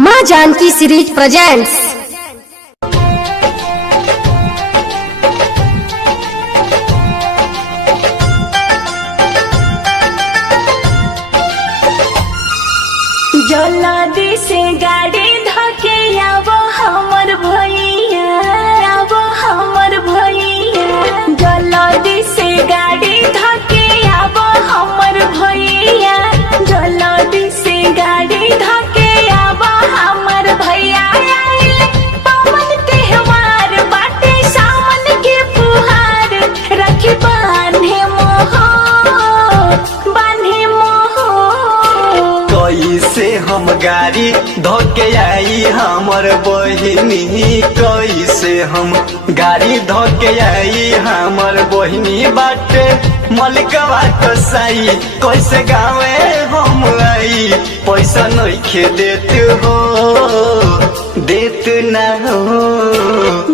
माँ Janaki series presents. जल्दी से गाड़ी धके आवो हमर भैया, आवो हमर भैया। जल्दी से गाड़ी धके आवो हमर भैया, जल्दी से गाड़ी धके आवो हमर भैया। पवन त्योहार बाटे सावन के फुहार, रखी बांधे मोह, बांधे मोह। कैसे हम गाड़ी धोके आई हमर बहिनी, कैसे हम गाड़ी धोके आई हमर बहिनी बाटे मलिकवा कसाई। कैसे गावे हम आई, पैसा नइखे देत हो, देत ना हो।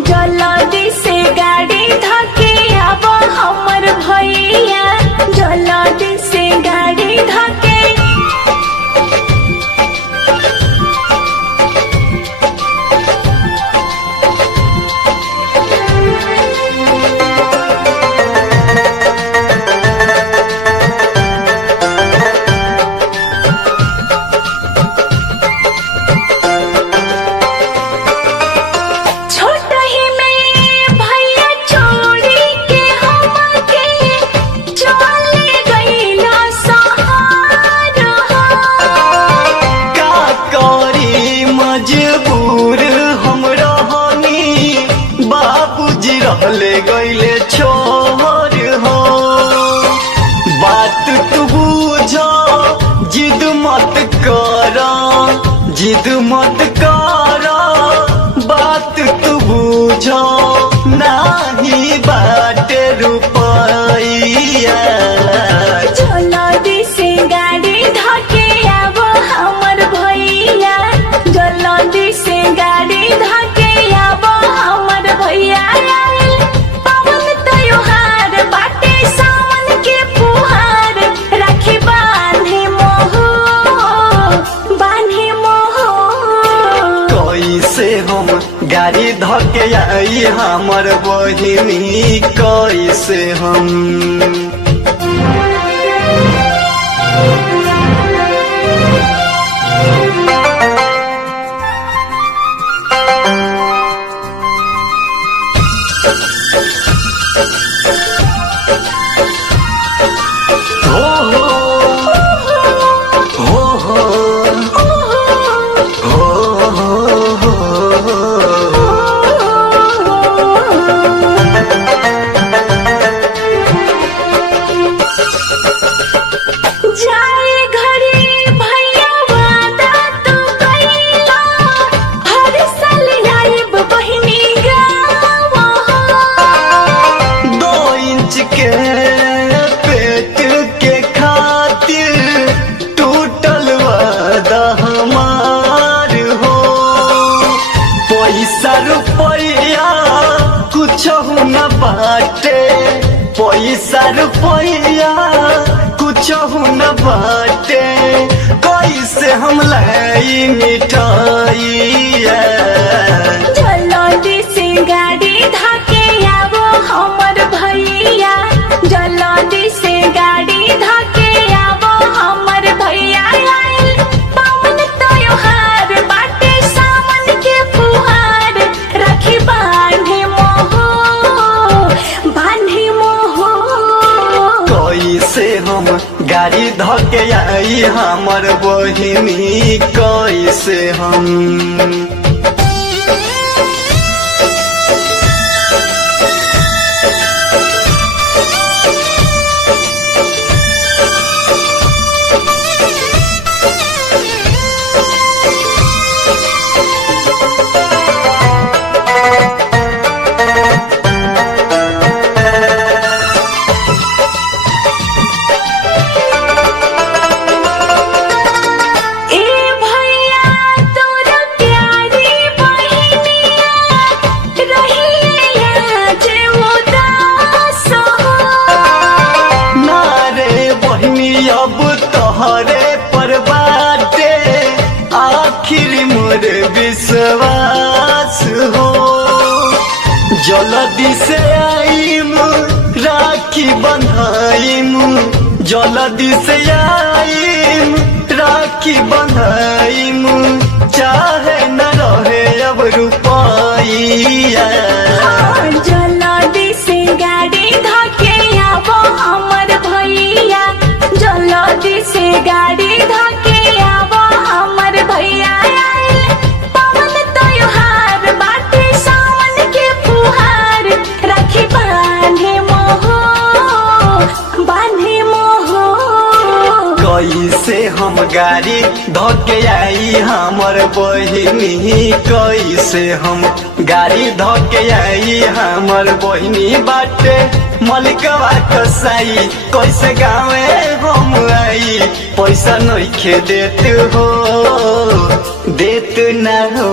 जल्दी से गाड़ी धके आवो हमर भैया, जल्दी से गाड़ी धके। रहले गईले छोर हो, बात तू बुझो, जिद मत कर, जिद मत कर, बात तू बुझो, नाही बाटे रुपैया। जल्दी से गाड़ी धके आवो हमर भैया, जल्दी से गाड़ी धके आवो हमर भैया। पवन त्योहार बाटे सावन के फुहार, राखी बांधे मोह, बांधे मोह। कैसे हम गाड़ी धके आई हमर बहिनी, कैसे हम। पेट के खातिर टूटल वादा हमार हो, पैसा रुपया कुछ न बाटे, पैसा रुपया कुछ न बाटे। कैसे हम लाई मिठाइया। जल्दी से गाड़ी धके आवो हमर भैया, जल्दी से गाड़ी धके आवो हमर भैया। पवन त्योहार बाटे सावन के फुहार, राखी बांधे मोह, बांधे मोह। कैसे हम गाड़ी धके आई हमर बहिनी, कैसे हम। ए भैया तोरा प्यार मोर विश्वास हो। जल्दी से आईम राखी बंधाईम, जल्दी से आईम राखी बंधाईम, चाहे न रहे अब रुपया। जल्दी से गाड़ी धके आवो हमर भैया, जल्दी से गाड़ी धके आवो हमर भैया। पवन त्योहार बाटे सावन के फुहार, राखी बांधे मोहो बांधे मोहो। कैसे हम गाड़ी धके आई हमर बहिनी, कैसे हम गाड़ी धके आई हमर बहिनी बाटे मलिकवा कसाई। कैसे गावे हम आई पैसा नइखे देत हो, देत ना हो।